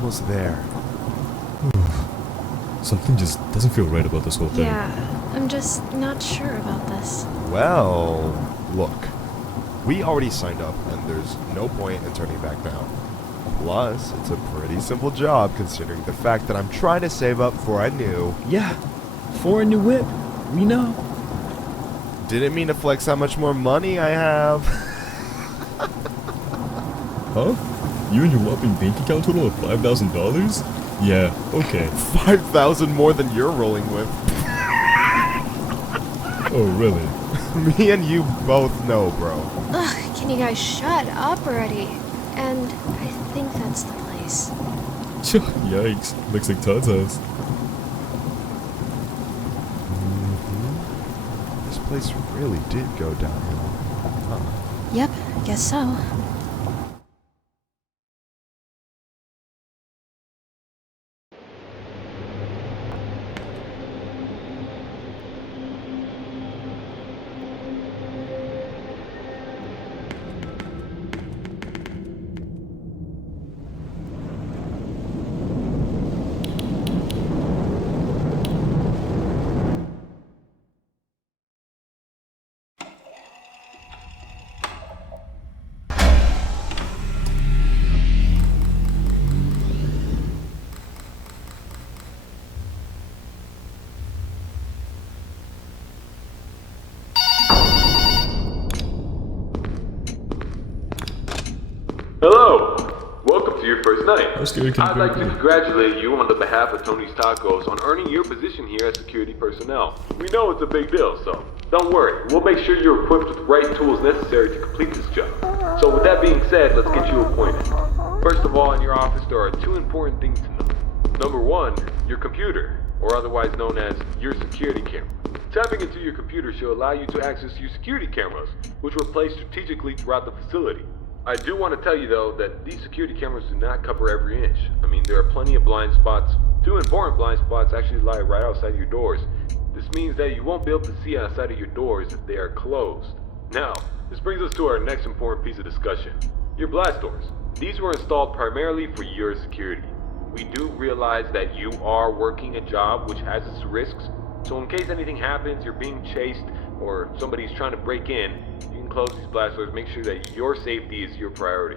almost there. Something just doesn't feel right about this whole thing. Yeah, I'm just not sure about this. Well, look. We already signed up, and there's no point in turning back now. Plus, it's a pretty simple job considering the fact that I'm trying to save up for a new... Yeah, for a new whip. We know. Didn't mean to flex how much more money I have. Huh? You and your whopping bank account total of $5,000? Yeah, okay. 5,000 more than you're rolling with. Oh, really? Me and you both know, bro. Ugh, can you guys shut up already? And I think that's the place. Yikes. Looks like Todd's house. This place really did go downhill. Huh. Yep, guess so. Hello! Welcome to your first night. I'd like to congratulate you on the behalf of Tony's Tacos on earning your position here as security personnel. We know it's a big deal, so don't worry. We'll make sure you're equipped with the right tools necessary to complete this job. So with that being said, let's get you appointed. First of all, in your office there are two important things to know. Number one, your computer, or otherwise known as your security camera. Tapping into your computer should allow you to access your security cameras, which were placed strategically throughout the facility. I do want to tell you though that these security cameras do not cover every inch. I mean, there are plenty of blind spots. Two important blind spots actually lie right outside your doors. This means that you won't be able to see outside of your doors if they are closed. Now, this brings us to our next important piece of discussion. Your blast doors. These were installed primarily for your security. We do realize that you are working a job which has its risks, so in case anything happens, you're being chased, or somebody's trying to break in, you can close these blast doors, make sure that your safety is your priority.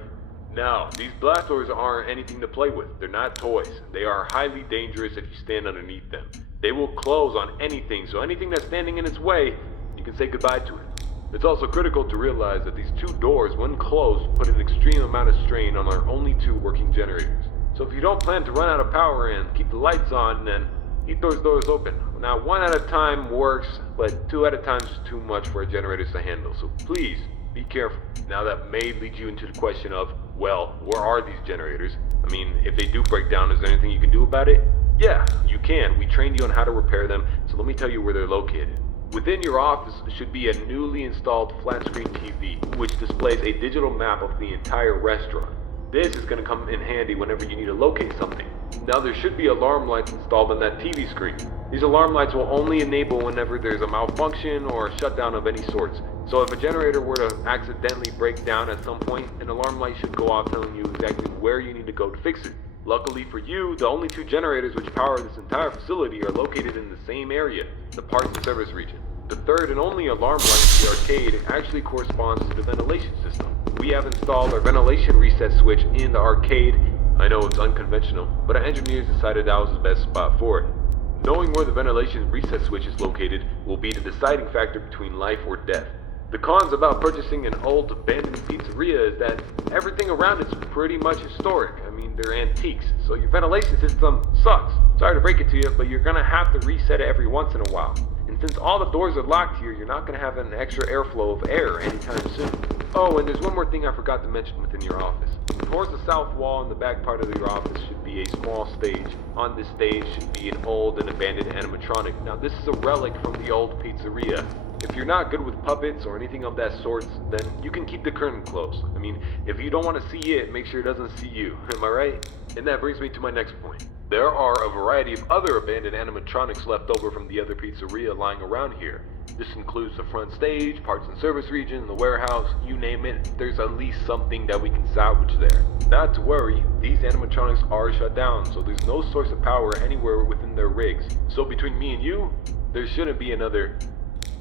Now, these blast doors aren't anything to play with. They're not toys. They are highly dangerous if you stand underneath them. They will close on anything, so anything that's standing in its way, you can say goodbye to it. It's also critical to realize that these two doors, when closed, put an extreme amount of strain on our only two working generators. So if you don't plan to run out of power and keep the lights on, then keep those doors open. Now, one at a time works, but two at a time is too much for our generators to handle, so please be careful. Now that may lead you into the question of, well, where are these generators? I mean, if they do break down, is there anything you can do about it? Yeah, you can. We trained you on how to repair them, so let me tell you where they're located. Within your office should be a newly installed flat screen TV, which displays a digital map of the entire restaurant. This is going to come in handy whenever you need to locate something. Now there should be alarm lights installed on that TV screen. These alarm lights will only enable whenever there's a malfunction or a shutdown of any sorts. So if a generator were to accidentally break down at some point, an alarm light should go off telling you exactly where you need to go to fix it. Luckily for you, the only two generators which power this entire facility are located in the same area, the parts and service region. The third and only alarm light in the arcade actually corresponds to the ventilation system. We have installed our ventilation reset switch in the arcade. I know it's unconventional, but our engineers decided that was the best spot for it. Knowing where the ventilation reset switch is located will be the deciding factor between life or death. The cons about purchasing an old abandoned pizzeria is that everything around it's pretty much historic. I mean, they're antiques, so your ventilation system sucks. Sorry to break it to you, but you're gonna have to reset it every once in a while. And since all the doors are locked here, you're not gonna have an extra airflow of air anytime soon. Oh, and there's one more thing I forgot to mention within your office. Towards the south wall in the back part of your office should be a small stage. On this stage should be an old and abandoned animatronic. Now this is a relic from the old pizzeria. If you're not good with puppets or anything of that sort, then you can keep the curtain closed. I mean, if you don't want to see it, make sure it doesn't see you. Am I right? And that brings me to my next point. There are a variety of other abandoned animatronics left over from the other pizzeria lying around here. This includes the front stage, parts and service region, the warehouse, you name it. There's at least something that we can salvage there. Not to worry, these animatronics are shut down, so there's no source of power anywhere within their rigs. So between me and you, there shouldn't be another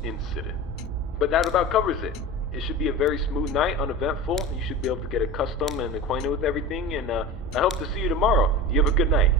incident. But that about covers it. It should be a very smooth night, uneventful. You should be able to get accustomed and acquainted with everything, and I hope to see you tomorrow. You have a good night.